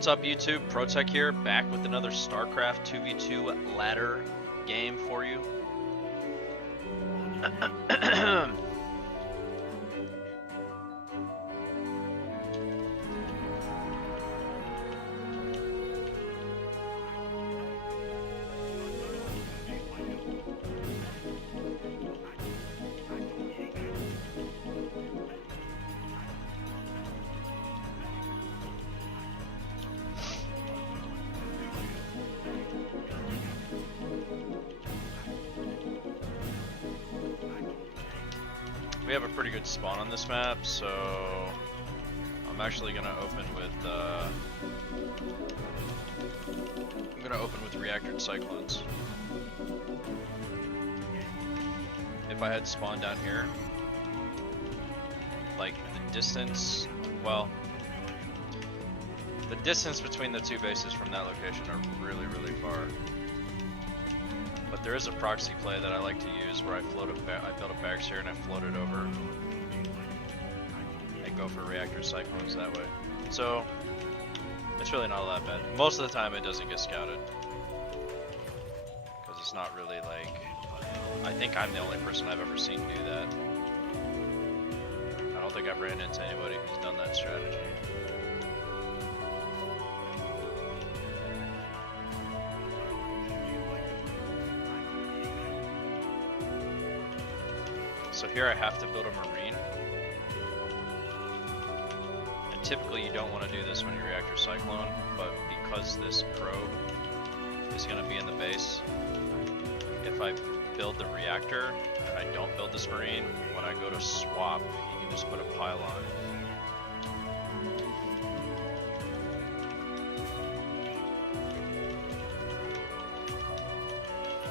What's up, YouTube? Protech here, back with another StarCraft 2v2 ladder game for you. We have a pretty good spawn on this map, so I'm actually gonna open with reactored cyclones. If I had spawned down here, like the distance between the two bases from that location are really far. But there is a proxy play that I like to use where I build a barracks here and I float it over and go for reactor cyclones that way. So it's really not all that bad. Most of the time it doesn't get scouted because it's not really like, I think I'm the only person I've ever seen do that. I don't think I've ran into anybody who's done that strategy. So here I have to build a marine. And typically you don't want to do this when you reactor cyclone, but because this probe is going to be in the base, if I build the reactor and I don't build this marine, when I go to swap, you can just put a pylon.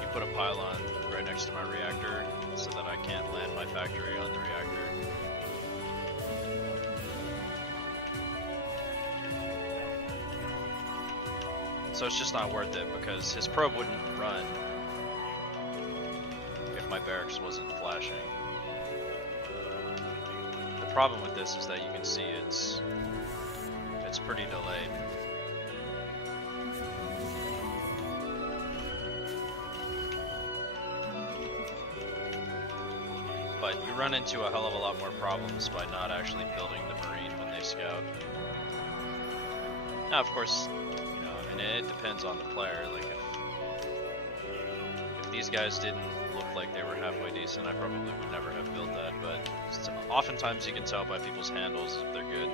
You put a pylon right next to my reactor so that I can't land my factory on the reactor. So it's just not worth it because his probe wouldn't run if my barracks wasn't flashing. The problem with this is that you can see it's pretty delayed. But you run into a hell of a lot more problems by not actually building the marine when they scout. Now, of course, you know, I mean, it depends on the player. Like, if these guys didn't look like they were halfway decent, I probably would never have built that. But oftentimes you can tell by people's handles if they're good.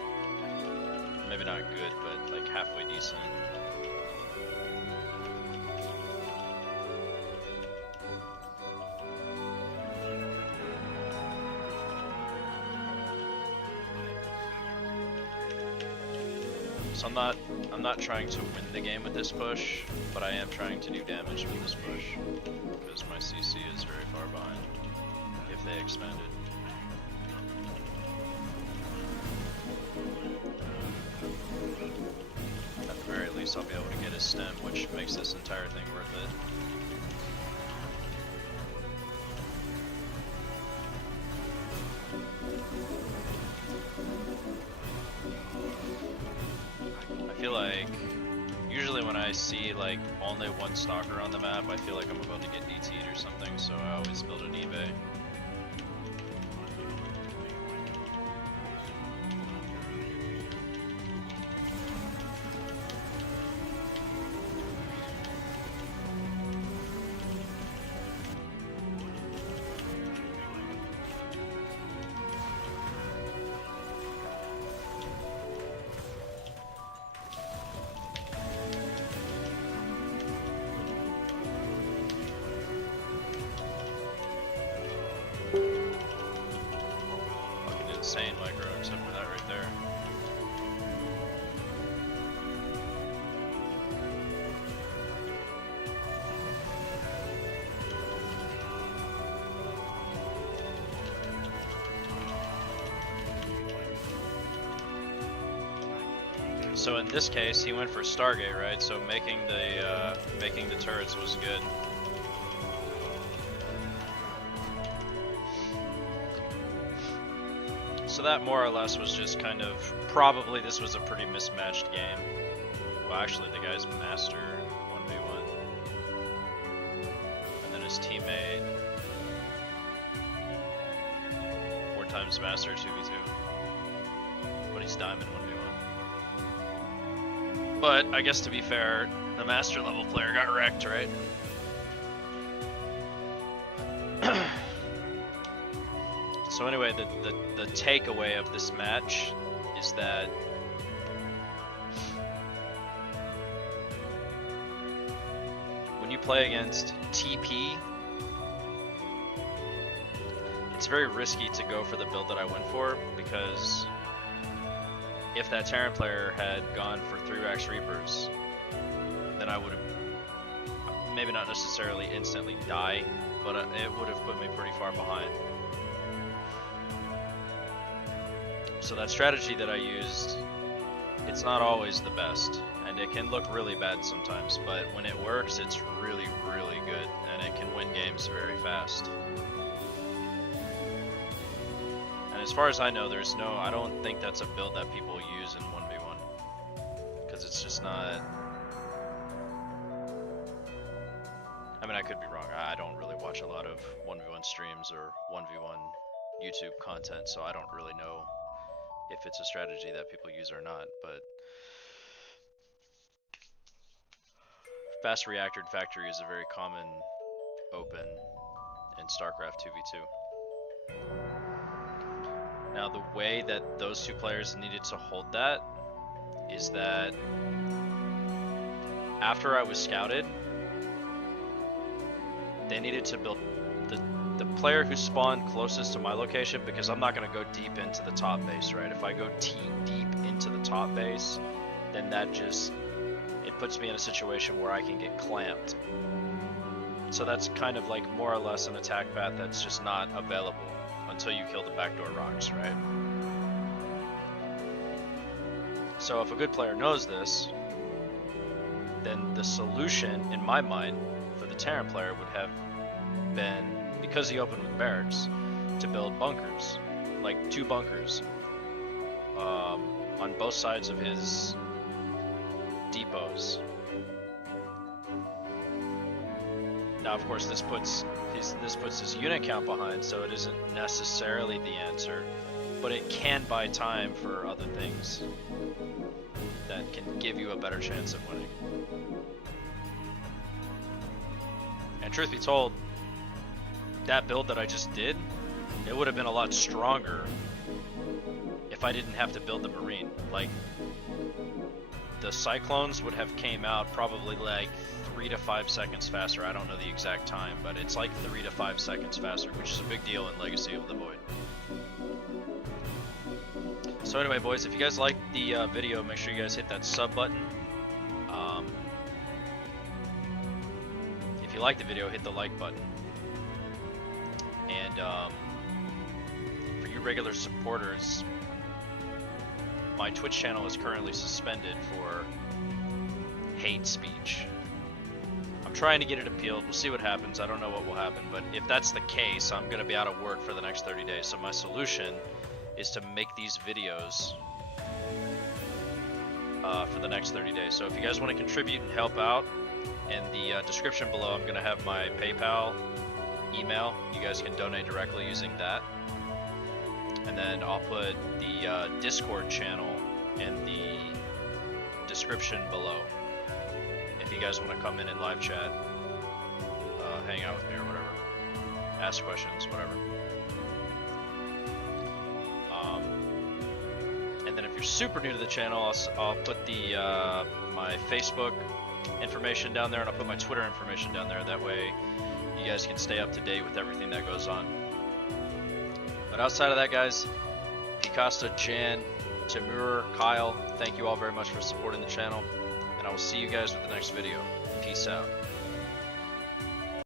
Maybe not good, but like halfway decent. So I'm not trying to win the game with this push, but I am trying to do damage with this push because my CC is very far behind if they expanded. At the very least I'll be able to get his stem, which makes this entire thing worth it. I feel like usually when I see like only one stalker on the map, I feel like I'm about to get DT'd or something, so I always build an eBay. Insane micro except for that right there. So in this case, he went for Stargate, right? So making the turrets was good. So that more or less was just kind of, probably this was a pretty mismatched game. Well, actually, the guy's master 1v1, and then his teammate 4 times master 2v2, but he's diamond 1v1. But I guess to be fair, the master level player got wrecked, right? So anyway, the takeaway of this match is that when you play against TP, it's very risky to go for the build that I went for, because if that Terran player had gone for 3-Rax Reapers, then I would have maybe not necessarily instantly die, but it would have put me pretty far behind. So that strategy that I used, it's not always the best, and it can look really bad sometimes, but when it works, it's really, really good, and it can win games very fast. And as far as I know, I don't think that's a build that people use in 1v1, because it's just not, I mean, I could be wrong. I don't really watch a lot of 1v1 streams or 1v1 YouTube content, so I don't really know if it's a strategy that people use or not, but fast reactor factory is a very common open in StarCraft 2v2. Now the way that those 2 players needed to hold that is that after I was scouted, they needed to build the player who spawned closest to my location, because I'm not going to go deep into the top base, right? If I go deep into the top base, then that just, it puts me in a situation where I can get clamped. So that's kind of like more or less an attack path that's just not available until you kill the backdoor rocks, right? So if a good player knows this, then the solution, in my mind, for the Terran player would have been, because he opened with barracks, to build bunkers, like 2 bunkers on both sides of his depots. Now, of course, this puts his unit count behind, so it isn't necessarily the answer, but it can buy time for other things that can give you a better chance of winning. And truth be told, that build that I just did, it would have been a lot stronger if I didn't have to build the Marine. Like, the Cyclones would have came out probably like 3 to 5 seconds faster. I don't know the exact time, but it's like 3 to 5 seconds faster, which is a big deal in Legacy of the Void. So anyway, boys, if you guys liked the video, make sure you guys hit that sub button. If you like the video, hit the like button. And for you regular supporters, my Twitch channel is currently suspended for hate speech. I'm trying to get it appealed. We'll see what happens. I don't know what will happen, but if that's the case, I'm going to be out of work for the next 30 days. So my solution is to make these videos for the next 30 days. So if you guys want to contribute and help out, in the description below, I'm going to have my PayPal email. You guys can donate directly using that. And then I'll put the Discord channel in the description below. If you guys want to come in and live chat, hang out with me or whatever, ask questions, whatever. And then if you're super new to the channel, I'll put the my Facebook information down there, and I'll put my Twitter information down there. That way you guys can stay up to date with everything that goes on. But outside of that, guys, Picasta, Jan, Timur, Kyle, thank you all very much for supporting the channel, and I will see you guys with the next video. Peace out.